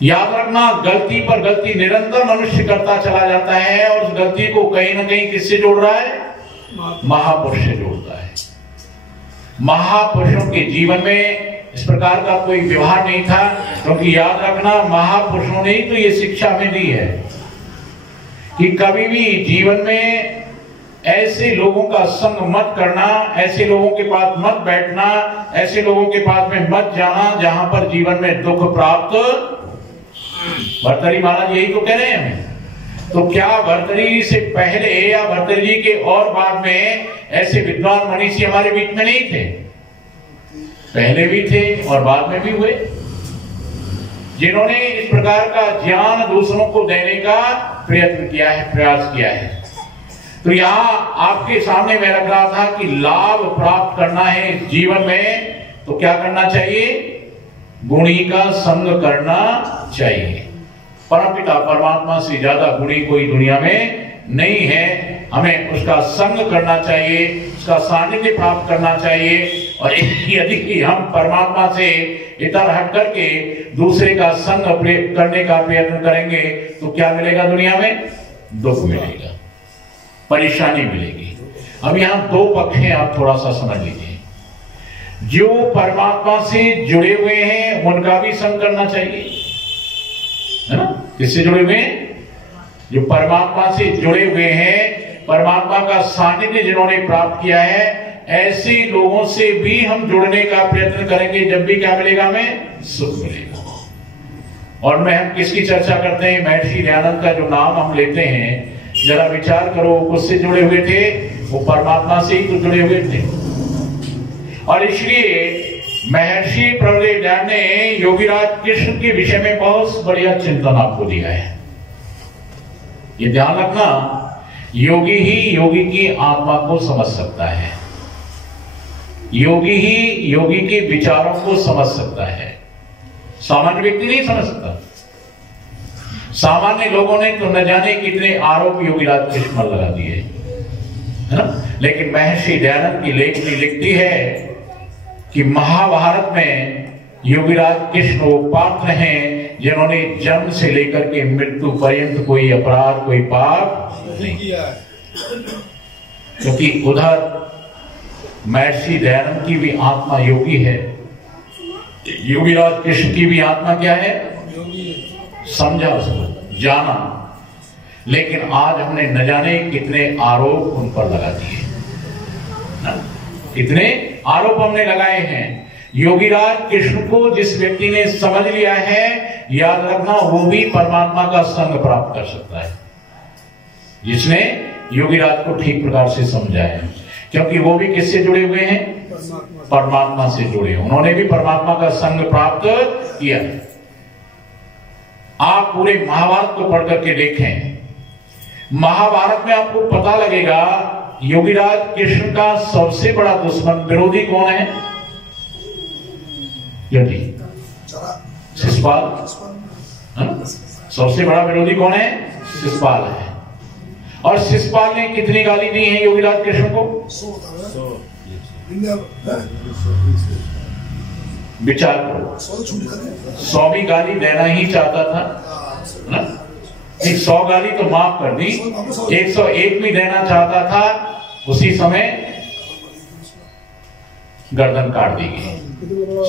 याद रखना, गलती पर गलती निरंतर मनुष्य करता चला जाता है और उस गलती को कहीं ना कहीं किससे जोड़ रहा है? महापुरुष से जोड़ता है। महापुरुषों के जीवन में इस प्रकार का कोई व्यवहार नहीं था, क्योंकि याद रखना, महापुरुषों ने ही तो ये शिक्षा हमें दी है कि कभी भी जीवन में ऐसे लोगों का संग मत करना, ऐसे लोगों के पास मत बैठना, ऐसे लोगों के पास में मत जाना जहां पर जीवन में दुख प्राप्त। भर्तृहरि महाराज यही तो कह रहे हैं हमें। तो क्या भर्तृहरि से पहले या भर्तृहरि जी के और बाद में ऐसे विद्वान मनीषी हमारे बीच में नहीं थे? पहले भी थे और बाद में भी हुए, जिन्होंने इस प्रकार का ज्ञान दूसरों को देने का प्रयत्न किया है, प्रयास किया है। तो यहां आपके सामने मैं रख रहा था कि लाभ प्राप्त करना है इस जीवन में, तो क्या करना चाहिए? गुणी का संग करना चाहिए। परमपिता परमात्मा से ज्यादा गुणी कोई दुनिया में नहीं है। हमें उसका संग करना चाहिए, उसका सानिध्य प्राप्त करना चाहिए। और यदि हम परमात्मा से इतर हट करके दूसरे का संग करने का प्रयत्न करेंगे तो क्या मिलेगा? दुनिया में दुख मिलेगा, परेशानी मिलेगी। अब यहां दो पक्ष हैं, आप थोड़ा सा समझ लीजिए। जो परमात्मा से जुड़े हुए हैं उनका भी संग करना चाहिए, है ना? किससे जुड़े हुए हैं? जो परमात्मा से जुड़े हुए हैं, परमात्मा का सानिध्य जिन्होंने प्राप्त किया है, ऐसे लोगों से भी हम जुड़ने का प्रयत्न करेंगे, जब भी क्या मिलेगा? हमें सुख मिलेगा। और मैं हम किसकी चर्चा करते हैं? महर्षि दयानंद का जो नाम हम लेते हैं, जरा विचार करो, किससे जुड़े हुए थे? वो परमात्मा से ही तो जुड़े हुए थे। और इसलिए महर्षि प्रभुदेव दयानंद ने योगीराज कृष्ण के विषय में बहुत बढ़िया चिंतन आपको दिया है। ये ध्यान रखना, योगी ही योगी की आत्मा को समझ सकता है, योगी ही योगी के विचारों को समझ सकता है, सामान्य व्यक्ति नहीं समझ सकता। सामान्य लोगों ने तो न जाने कितने आरोप योगीराज कृष्ण पर लगा दिए, है ना? लेकिन महर्षि दयानंद की लेखनी लिखती है कि महाभारत में योगीराज कृष्ण वो पात्र हैं जिन्होंने जन्म से लेकर के मृत्यु पर्यंत कोई अपराध, कोई पाप नहीं किया, क्योंकि उधर महर्षि दयानंद की भी आत्मा योगी है, योगीराज कृष्ण की भी आत्मा क्या है? समझा, उसको जाना। लेकिन आज हमने न जाने कितने आरोप उन पर लगा दिए, कितने आरोप हमने लगाए हैं। योगीराज कृष्ण को जिस व्यक्ति ने समझ लिया है, याद रखना, वो भी परमात्मा का संग प्राप्त कर सकता है, जिसने योगीराज को ठीक प्रकार से समझा है। क्योंकि वो भी किससे जुड़े हुए हैं? परमात्मा से जुड़े। उन्होंने भी परमात्मा का संग प्राप्त किया। आप पूरे महाभारत को पढ़ करके देखें, महाभारत में आपको पता लगेगा योगीराज कृष्ण का सबसे बड़ा दुश्मन, विरोधी कौन है? यदि शिशुपाल, सबसे बड़ा विरोधी कौन है? शिशुपाल है। और शिशुपाल ने कितनी गाली दी है योगीराज कृष्ण को? विचार करो, 100 गाली देना ही चाहता था ना? 100 गाली तो माफ कर दी, 101 भी देना चाहता था, उसी समय गर्दन काट दी गई।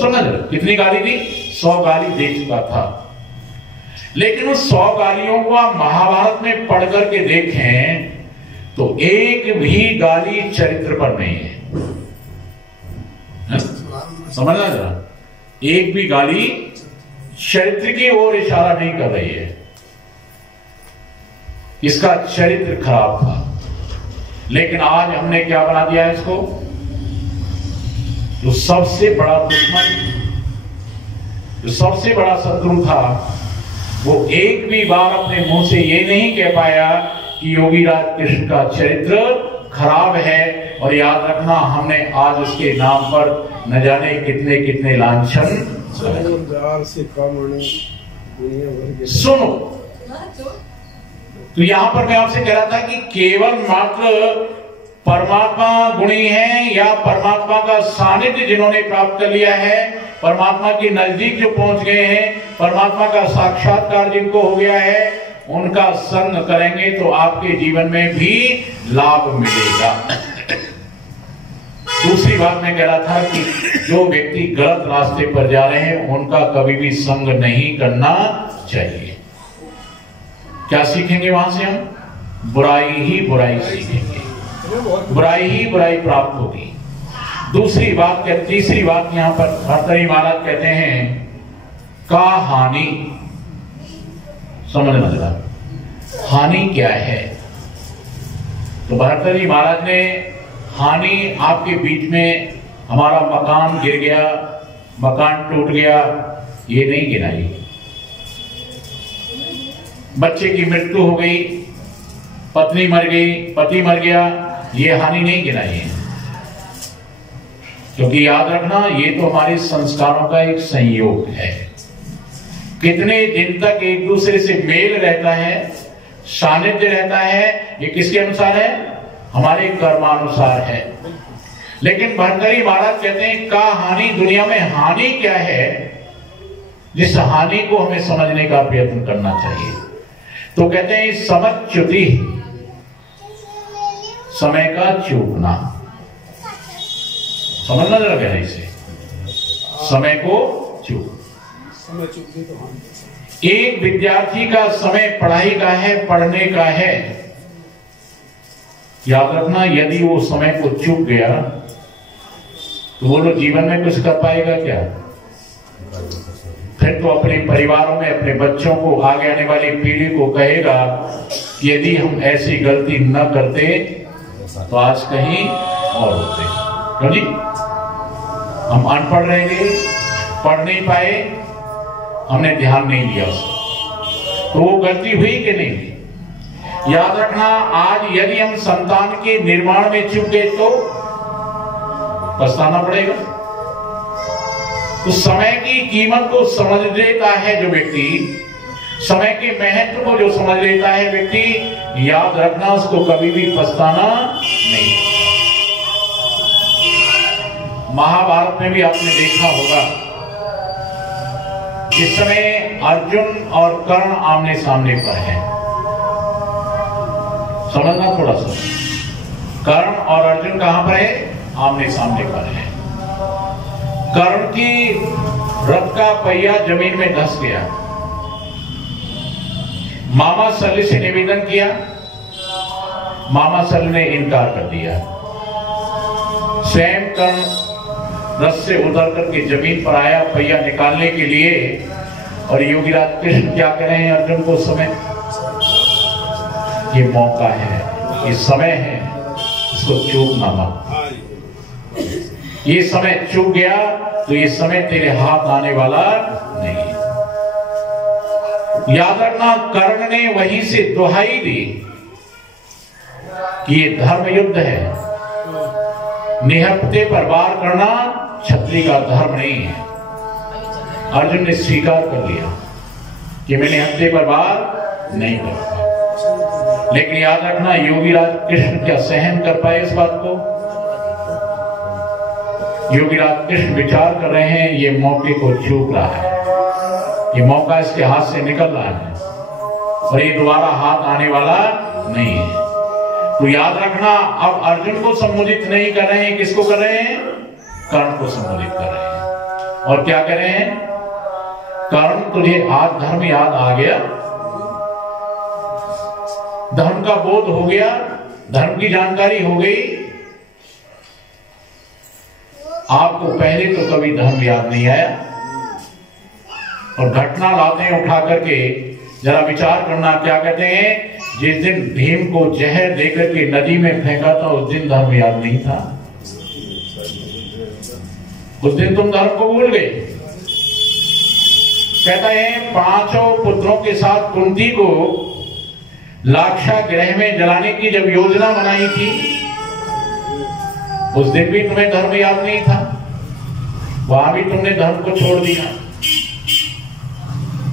सुना जरा, कितनी गाली दी? 100 गाली दे चुका था। लेकिन उस 100 गालियों को आप महाभारत में पढ़ करके देखें तो एक भी गाली चरित्र पर नहीं है, समझना जरा, एक भी गाली चरित्र की ओर इशारा नहीं कर रही है। इसका चरित्र खराब था। लेकिन आज हमने क्या बना दिया है इसको? जो सबसे बड़ा दुश्मन, जो सबसे बड़ा शत्रु था, वो एक भी बार अपने मुंह से ये नहीं कह पाया कि योगीराज कृष्ण का चरित्र खराब है। और याद रखना, हमने आज उसके नाम पर न जाने कितने कितने लांछन। सुनो, तो यहां पर मैं आपसे कह रहा था कि केवल मात्र परमात्मा गुणी है या परमात्मा का सानिध्य जिन्होंने प्राप्त कर लिया है, परमात्मा के नजदीक जो पहुंच गए हैं, परमात्मा का साक्षात्कार जिनको हो गया है, उनका संग करेंगे तो आपके जीवन में भी लाभ मिलेगा। दूसरी बात मैं कह रहा था कि जो व्यक्ति गलत रास्ते पर जा रहे हैं उनका कभी भी संग नहीं करना चाहिए। क्या सीखेंगे वहां से हम? बुराई ही बुराई सीखेंगे, बुराई ही बुराई प्राप्त होगी। तीसरी बात यहाँ पर भर्तृहरि महाराज कहते हैं का हानि। समझना जरा, हानि क्या है? तो भर्तृहरि महाराज ने हानि आपके बीच में, हमारा मकान गिर गया, मकान टूट गया, ये नहीं गिनाई। बच्चे की मृत्यु हो गई, पत्नी मर गई, पति मर गया, ये हानि नहीं गिनाई है। क्योंकि याद रखना, ये तो हमारे संस्कारों का एक संयोग है। कितने दिन तक एक दूसरे से मेल रहता है, सानिध्य रहता है, ये किसके अनुसार है? हमारे कर्मानुसार है। लेकिन भर्तृहरि महाराज कहते हैं का हानि, दुनिया में हानि क्या है, जिस हानि को हमें समझने का प्रयत्न करना चाहिए। तो कहते हैं समच्युति, समय का चूकना। समझना जरा गहराई से, समय को चूक। एक विद्यार्थी का समय पढ़ाई का है, पढ़ने का है। याद रखना, यदि वो समय को चूक गया तो वो लोग जीवन में कुछ कर पाएगा क्या? फिर तो अपने परिवारों में अपने बच्चों को, आगे आने वाली पीढ़ी को कहेगा कि यदि हम ऐसी गलती न करते तो आज कहीं और होते। क्यों जी? हम अनपढ़ रह गए, पढ़ नहीं पाए, हमने ध्यान नहीं दिया उसको, तो वो गलती हुई कि नहीं हुई? याद रखना, आज यदि हम संतान के निर्माण में चूक गए तो पछताना पड़ेगा। तो समय की कीमत को समझ लेता है जो व्यक्ति, समय के महत्व को जो समझ लेता है व्यक्ति, याद रखना उसको कभी भी पछताना नहीं। महाभारत में भी आपने देखा होगा, जिस समय अर्जुन और कर्ण आमने सामने पर हैं, समझना थोड़ा सा, कर्ण और अर्जुन कहां पर है? आमने सामने पर है। कर्ण की रथ का पहिया जमीन में धंस गया। मामा शल्य से निवेदन किया, मामा शल्य ने इनकार कर दिया। स्वयं कर्ण रथ से उतर करके जमीन पर आया पहिया निकालने के लिए, और योगीराज कृष्ण क्या कह रहे हैं अर्जुन को? समय, ये मौका है, ये समय है, इसको चूकना मत। ये समय चूक गया तो ये समय तेरे हाथ आने वाला नहीं। याद रखना, कर्ण ने वहीं से दुहाई दी कि ये धर्म युद्ध है, निहत्थे पर वार करना क्षत्रिय का धर्म नहीं है। अर्जुन ने स्वीकार कर लिया कि मैं निहत्थे पर वार नहीं करूंगा। लेकिन याद रखना, योगीराज कृष्ण क्या सहन कर पाए इस बात को? योगीराज कृष्ण विचार कर रहे हैं, ये मौके को चूक रहा है, ये मौका इसके हाथ से निकल रहा है और ये दोबारा हाथ आने वाला नहीं है। तो याद रखना, अब अर्जुन को संबोधित नहीं कर रहे हैं, किसको कर रहे हैं? कर्ण को संबोधित कर रहे हैं। और क्या कर रहे हैं? कर्ण, तुझे आज धर्म याद आ गया, धर्म का बोध हो गया, धर्म की जानकारी हो गई। आपको पहले तो कभी धर्म याद नहीं आया, और घटना लाते हैं उठा करके, जरा विचार करना, क्या कहते हैं? जिस दिन भीम को जहर देकर के नदी में फेंका था उस दिन धर्म याद नहीं था, उस दिन तुम धर्म को भूल गए। कहता है 5 पुत्रों के साथ कुंती को लाक्षा गृह में जलाने की जब योजना बनाई थी, उस दिन भी तुम्हें धर्म याद नहीं था, वहां भी तुमने धर्म को छोड़ दिया,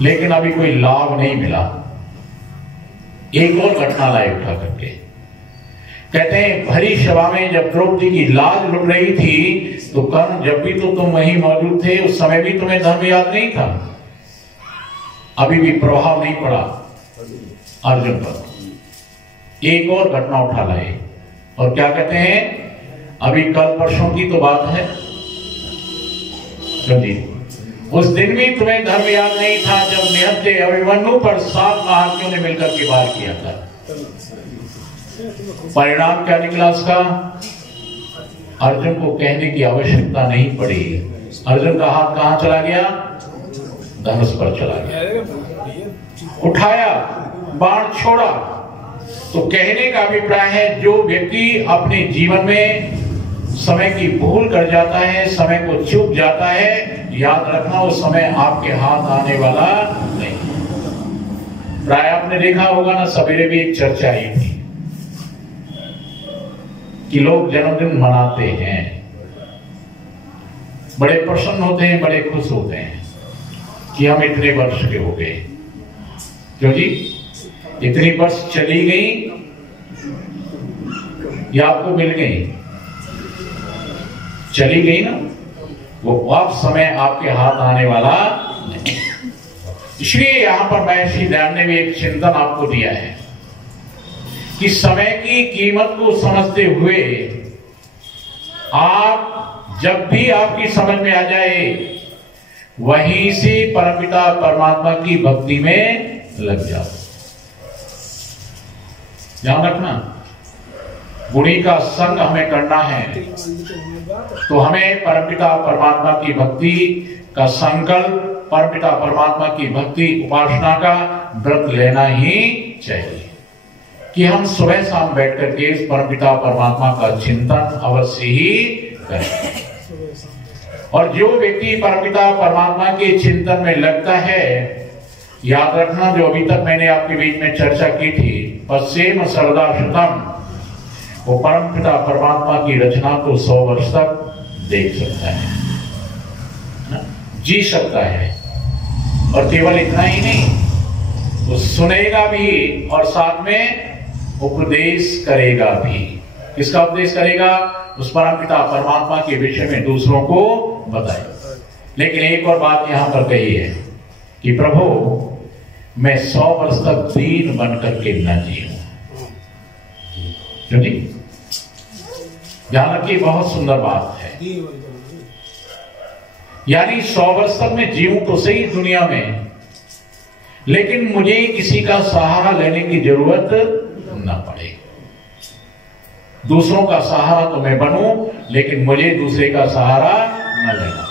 लेकिन अभी कोई लाभ नहीं मिला। एक और घटना लाए उठा करके, कहते हैं भरी सभा में जब द्रौपदी की लाज लुट रही थी तो कर्ण, जब भी तो तुम वहीं मौजूद थे, उस समय भी तुम्हें धर्म याद नहीं था, अभी भी प्रभाव नहीं पड़ा अर्जुन पर। एक और घटना उठा लाए और क्या कहते हैं, अभी कल परसों की तो बात है, उस दिन भी तुम्हें धर्म याद नहीं था जब निहत्थे अभिमन्यु पर 7 महारथियों ने मिलकर के वार किया था। परिणाम क्या निकला उसका? अर्जुन को कहने की आवश्यकता नहीं पड़ी। अर्जुन का हाथ कहां चला गया? धनुष पर चला गया। उठाया, बाण छोड़ा। तो कहने का अभिप्राय है, जो व्यक्ति अपने जीवन में समय की भूल कर जाता है, समय को चूक जाता है, याद रखना उस समय आपके हाथ आने वाला नहीं। प्राय आपने देखा होगा ना, सवेरे भी एक चर्चा आई थी कि लोग जन्मदिन मनाते हैं, बड़े प्रसन्न होते हैं, बड़े खुश होते हैं कि हम इतने वर्ष के हो गए। क्यों जी? इतनी वर्ष चली गई या आपको मिल गई? चली गई ना, वो आप समय आपके हाथ आने वाला नहीं। इसलिए यहां पर महर्षि दयानंद ने भी एक चिंतन आपको दिया है कि समय की कीमत को समझते हुए आप जब भी आपकी समझ में आ जाए, वहीं से परमपिता परमात्मा की भक्ति में लग जाओ। ध्यान रखना, गुणी का संग हमें करना है तो हमें परमपिता परमात्मा की भक्ति का संकल्प, परमपिता परमात्मा की भक्ति उपासना का व्रत लेना ही चाहिए कि हम सुबह शाम बैठ करके इस परमपिता परमात्मा का चिंतन अवश्य ही करें। और जो व्यक्ति परमपिता परमात्मा के चिंतन में लगता है, याद रखना, जो अभी तक मैंने आपके बीच में चर्चा की थी, पश्चिम सर्वदा शतम, वो परमपिता परमात्मा की रचना को 100 वर्ष तक देख सकता है, जी सकता है। और केवल इतना ही नहीं, वो सुनेगा भी और साथ में उपदेश करेगा भी। किसका उपदेश करेगा? उस परमपिता परमात्मा के विषय में दूसरों को बताएगा। लेकिन एक और बात यहां पर कही है कि प्रभु, मैं 100 वर्ष तक दीन बन करके न जीऊं। क्योंकि ध्यान रखिए, बहुत सुंदर बात है। यानी 100 वर्ष तक मैं जीऊं तो सही दुनिया में, लेकिन मुझे किसी का सहारा लेने की जरूरत ना पड़े। दूसरों का सहारा तो मैं बनूं, लेकिन मुझे दूसरे का सहारा न लेना।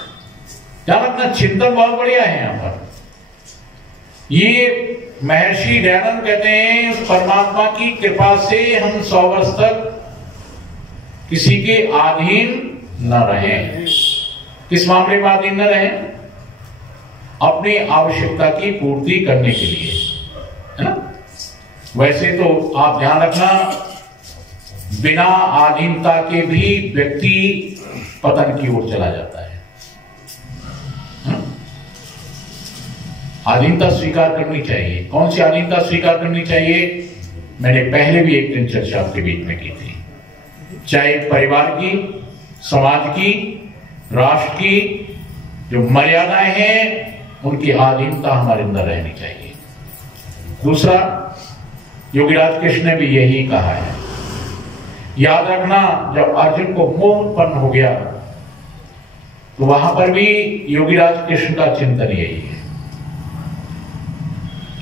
ध्यान रखना, चिंतन बहुत बढ़िया है यहां पर। ये महर्षि दयानंद कहते हैं, परमात्मा की कृपा से हम 100 वर्ष तक किसी के अधीन न रहें। किस मामले में अधीन न रहें? अपनी आवश्यकता की पूर्ति करने के लिए, है ना? वैसे तो आप ध्यान रखना, बिना अधीनता के भी व्यक्ति पतन की ओर चला जाता है। अधीनता स्वीकार करनी चाहिए। कौन सी अधीनता स्वीकार करनी चाहिए? मैंने पहले भी एक दिन चर्चा आपके बीच में की थी। चाहे परिवार की, समाज की, राष्ट्र की जो मर्यादाएं हैं, उनकी अधीनता हमारे अंदर रहनी चाहिए। दूसरा, योगीराज कृष्ण ने भी यही कहा है। याद रखना, जब अर्जुन को मोह उत्पन्न हो गया तो वहां पर भी योगीराज कृष्ण का चिंतन यही है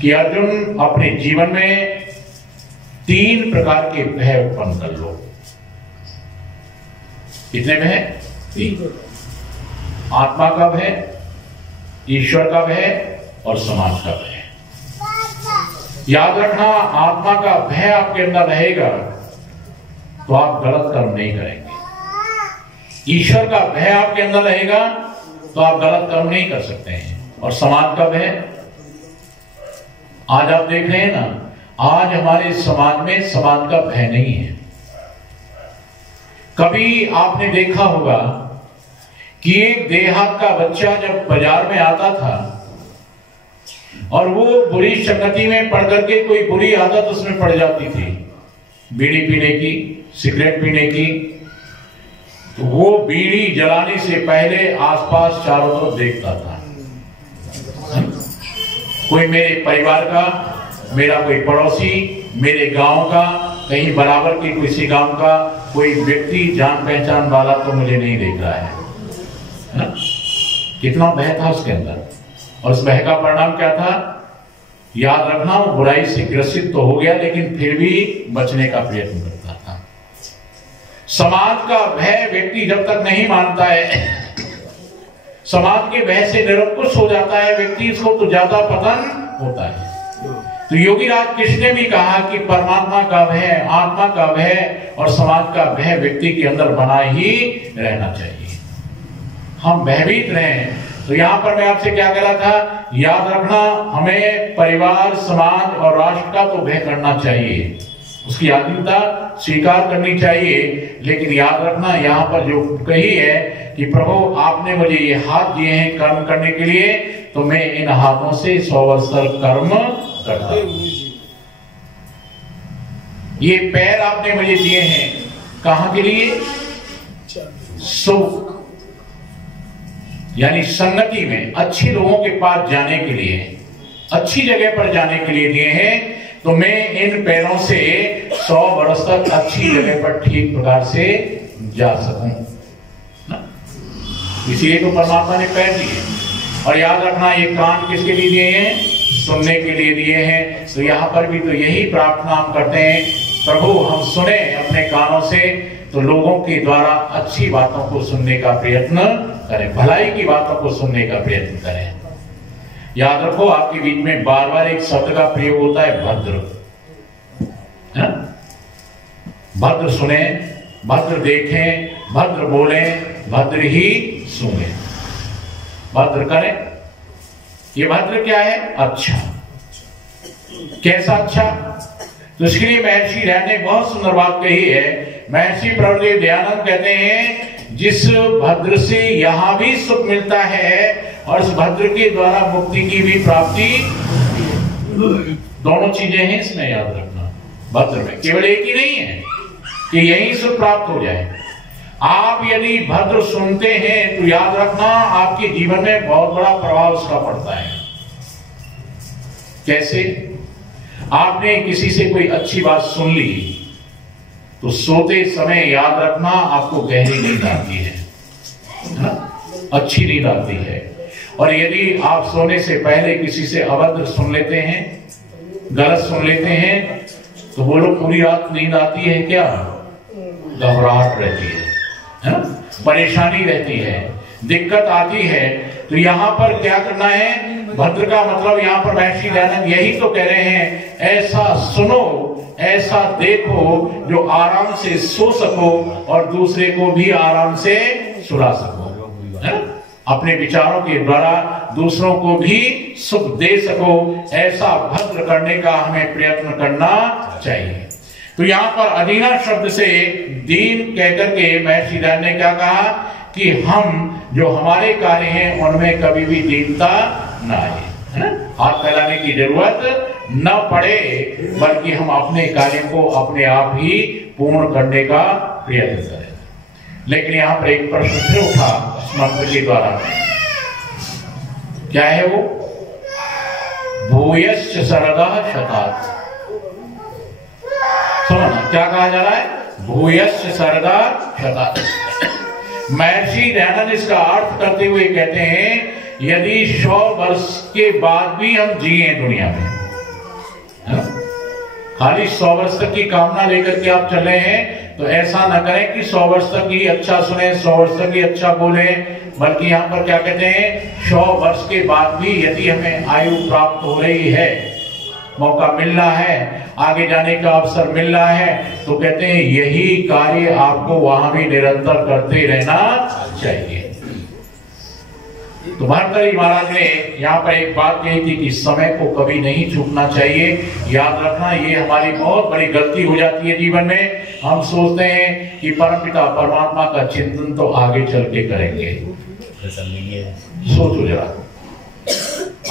कि अर्जुन, अपने जीवन में 3 प्रकार के भय उत्पन्न कर लो। कितने भय? 3। आत्मा का भय, ईश्वर का भय और समाज का भय। याद रखना, आत्मा का भय आपके अंदर रहेगा तो आप गलत कर्म नहीं करेंगे। ईश्वर का भय आपके अंदर रहेगा तो आप गलत कर्म नहीं कर सकते हैं। और समाज का भय, आज आप देख रहे हैं ना, आज हमारे समाज में समाज का भय नहीं है। कभी आपने देखा होगा कि एक देहात का बच्चा जब बाजार में आता था और वो बुरी संगति में पड़ करके कोई बुरी आदत उसमें पड़ जाती थी, बीड़ी पीने की, सिगरेट पीने की, तो वो बीड़ी जलाने से पहले आसपास चारों तरफ देखता था। कोई मेरे परिवार का, मेरा कोई पड़ोसी, मेरे गांव का, कहीं बराबर के किसी गांव का कोई व्यक्ति जान पहचान वाला तो मुझे नहीं देख रहा है ना? कितना भय था उसके अंदर। और उस भय का परिणाम क्या था? याद रखना, वो बुराई से ग्रसित तो हो गया, लेकिन फिर भी बचने का प्रयत्न करता था। समाज का भय व्यक्ति जब तक नहीं मानता है, समाज के भय से निरंकुश हो जाता है व्यक्ति, इसको तो ज्यादा पतन होता है। तो योगीराज कृष्ण ने भी कहा कि परमात्मा का भय, आत्मा का भय और समाज का भय व्यक्ति के अंदर बना ही रहना चाहिए। हम भयभीत रहें। तो यहां पर मैं आपसे क्या कह रहा था, याद रखना, हमें परिवार, समाज और राष्ट्र का तो भय करना चाहिए, उसकी आधीनता स्वीकार करनी चाहिए। लेकिन याद रखना, यहाँ पर जो कही है कि प्रभु आपने मुझे ये हाथ दिए हैं कर्म करने के लिए, तो मैं इन हाथों से 100 वर्ष तक कर्म करता हूं। ये पैर आपने मुझे दिए हैं कहां के लिए? सुख यानी संगति में, अच्छे लोगों के पास जाने के लिए, अच्छी जगह पर जाने के लिए दिए हैं। तो मैं इन पैरों से 100 वर्ष तक अच्छी जगह पर ठीक प्रकार से जा सकूं ना? इसीलिए तो परमात्मा ने पैर दिए। और याद रखना, ये कान किसके लिए दिए हैं? सुनने के लिए दिए हैं। तो यहाँ पर भी तो यही प्रार्थना हम करते हैं, प्रभु हम सुने अपने कानों से, तो लोगों के द्वारा अच्छी बातों को सुनने का प्रयत्न करें, भलाई की बातों को सुनने का प्रयत्न करें। याद रखो, आपके बीच में बार बार एक शब्द का प्रयोग होता है, भद्र। भद्र सुने, भद्र देखें, भद्र बोले, भद्र ही सुने, भद्र करें। ये भद्र क्या है? अच्छा। कैसा अच्छा? तो इसके लिए महर्षि राय ने बहुत सुंदर बात कही है। महर्षि प्रभुदेव दयानंद कहते हैं, जिस भद्र से यहां भी सुख मिलता है और इस भद्र के द्वारा मुक्ति की भी प्राप्ति, दोनों चीजें हैं इसमें, याद रखना। भद्र में केवल एक ही नहीं है कि यही सुख प्राप्त हो जाए। आप यदि भद्र सुनते हैं तो याद रखना, आपके जीवन में बहुत बड़ा प्रभाव उसका पड़ता है। कैसे? आपने किसी से कोई अच्छी बात सुन ली, तो सोते समय याद रखना आपको गहरी नींद आती है ना? अच्छी नींद आती है। और यदि आप सोने से पहले किसी से अभद्र सुन लेते हैं, गलत सुन लेते हैं, तो बोलो पूरी रात नींद आती है क्या? घबराहट रहती है, परेशानी रहती है, दिक्कत आती है। तो यहाँ पर क्या करना है? भद्र का मतलब यहाँ पर महर्षि दयानंद यही तो कह रहे हैं, ऐसा सुनो, ऐसा देखो जो आराम से सो सको और दूसरे को भी आराम से सुला सको, अपने विचारों के द्वारा दूसरों को भी सुख दे सको। ऐसा भद्र करने का हमें प्रयत्न करना चाहिए। तो यहाँ पर अधीना शब्द से दीन कहकर के महर्षि दयानंद ने क्या कहा कि हम जो हमारे कार्य हैं उनमें कभी भी दीनता ना आए, हाथ फैलाने की जरूरत न पड़े, बल्कि हम अपने कार्य को अपने आप ही पूर्ण करने का प्रयत्न करें। लेकिन यहाँ पर एक प्रश्न फिर उठा इस मंत्र के द्वारा, क्या है वो? भूयश्च शरदः शतात्। सुनो ना, क्या कहा जा रहा है? भूयश्च शरदः शतात्। महर्षि दयानंद इसका अर्थ करते हुए कहते हैं, यदि 100 वर्ष के बाद भी हम जिए दुनिया में, खाली 100 वर्ष तक की कामना लेकर के आप चले हैं, तो ऐसा ना करें कि 100 वर्ष तक ही अच्छा सुने, 100 वर्ष तक ही अच्छा बोले, बल्कि यहाँ पर क्या कहते हैं, 100 वर्ष के बाद भी यदि हमें आयु प्राप्त हो रही है, मौका मिल रहा है, आगे जाने का अवसर मिल रहा है, तो कहते हैं यही कार्य आपको वहां भी निरंतर करते रहना चाहिए। तो भर्तृहरि महाराज ने यहाँ पर एक बात कही थी कि समय को कभी नहीं चूकना चाहिए। याद रखना, ये हमारी बहुत बड़ी गलती हो जाती है जीवन में। हम सोचते हैं कि परमपिता परमात्मा का चिंतन तो आगे चल के करेंगे। सोचो जरा,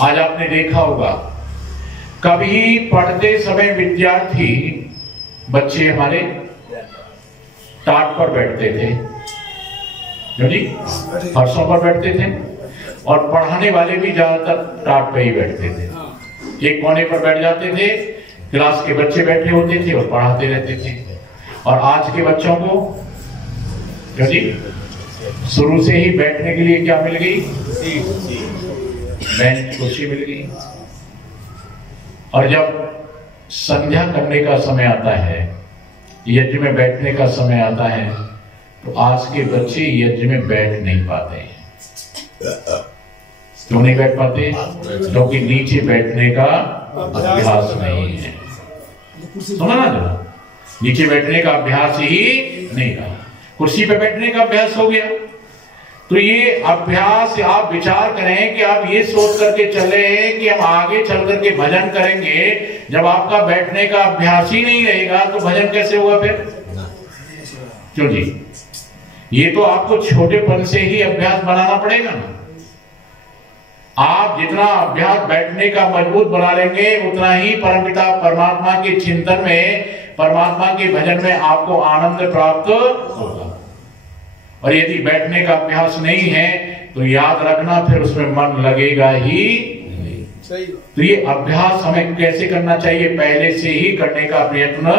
आज आपने देखा होगा, कभी पढ़ते समय विद्यार्थी बच्चे हमारे टाट पर बैठते थे, क्यों जी, फर्शों पर बैठते थे, और पढ़ाने वाले भी ज्यादातर टाट पे ही बैठते थे। एक कोने पर बैठ जाते थे, क्लास के बच्चे बैठे होते थे और पढ़ाते रहते थे। और आज के बच्चों को क्यों जी, शुरू से ही बैठने के लिए क्या मिल गई? बेंच, कुर्सी मिल गई। और जब संध्या करने का समय आता है, यज्ञ में बैठने का समय आता है, तो आज के बच्चे यज्ञ में बैठ नहीं पाते हैं। क्यों नहीं बैठ पाते? क्योंकि नीचे बैठने का अभ्यास नहीं है। सुना ना जरा, नीचे बैठने का अभ्यास ही नहीं रहा, कुर्सी पे बैठने का अभ्यास हो गया। तो ये अभ्यास, आप विचार करें कि आप ये सोच करके चले हैं कि हम आगे चल करके भजन करेंगे, जब आपका बैठने का अभ्यास ही नहीं रहेगा तो भजन कैसे होगा फिर? क्यों जी, ये तो आपको छोटेपन से ही अभ्यास बनाना पड़ेगा ना। आप जितना अभ्यास बैठने का मजबूत बना लेंगे, उतना ही परमपिता परमात्मा के चिंतन में, परमात्मा के भजन में आपको आनंद प्राप्त होगा। और यदि बैठने का अभ्यास नहीं है तो याद रखना, फिर उसमें मन लगेगा ही नहीं। तो ये अभ्यास हमें कैसे करना चाहिए? पहले से ही करने का प्रयत्न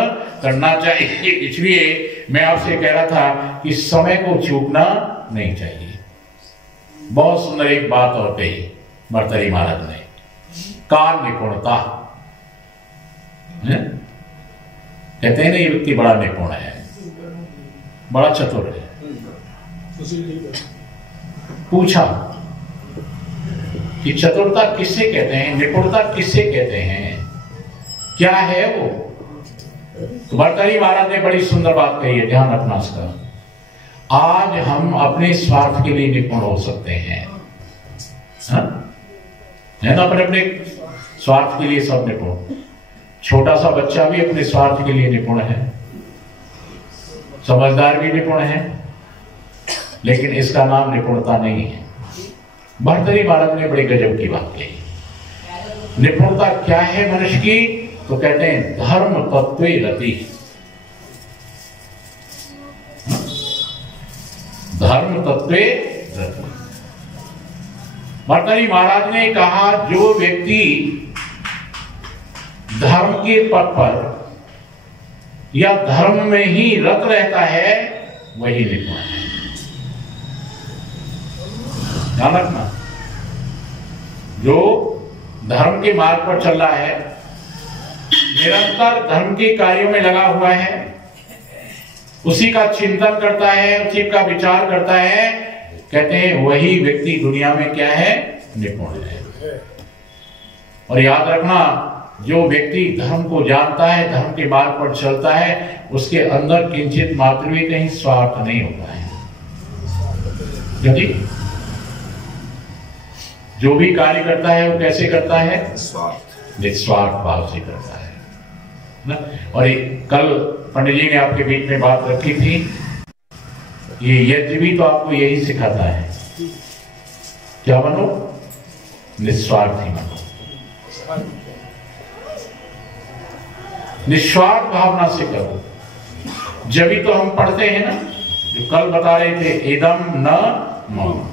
करना चाहिए। इसलिए मैं आपसे कह रहा था कि समय को चूकना नहीं चाहिए। बहुत सुंदर एक बात और कही भर्तृहरि महाराज ने, काल निपुणता। कहते हैं ना, ये व्यक्ति बड़ा निपुण है, बड़ा चतुर है। पूछा कि चतुरता किससे कहते हैं, निपुणता किससे कहते हैं, क्या है वो? तो भर्तृहरि महाराज ने बड़ी सुंदर बात कही है, ध्यान रखना इसका। आज हम अपने स्वार्थ के लिए निपुण हो सकते हैं, है ना, अपने अपने स्वार्थ के लिए सब निपुण। छोटा सा बच्चा भी अपने स्वार्थ के लिए निपुण है, समझदार भी निपुण है, लेकिन इसका नाम निपुणता नहीं है। भर्तृहरि महाराज ने बड़ी गजब की बात कही। निपुणता क्या है मनुष्य की? तो कहते हैं धर्म तत्वे रति। धर्म तत्वे रति। भर्तृहरि महाराज ने कहा, जो व्यक्ति धर्म के पथ पर या धर्म में ही रत रहता है, वही निपुण है। ध्यान रखना, जो धर्म के मार्ग पर चल रहा है, निरंतर धर्म के कार्यों में लगा हुआ है, उसी का चिंतन करता है, उसी का विचार करता है, कहते हैं वही व्यक्ति दुनिया में क्या है? निपुण है। और याद रखना, जो व्यक्ति धर्म को जानता है, धर्म के मार्ग पर चलता है, उसके अंदर किंचित मात्र भी कहीं स्वार्थ नहीं होता है। क्योंकि जो भी कार्य करता है वो कैसे करता है? निस्वार्थ भाव से करता है ना। और कल पंडित जी ने आपके बीच में बात रखी थी, ये यज्ञ भी तो आपको यही सिखाता है, क्या बनो? निस्वार्थी बनो, निस्वार्थ भावना से करो। जब भी तो हम पढ़ते हैं ना, जो कल बता रहे थे, इदम न मम,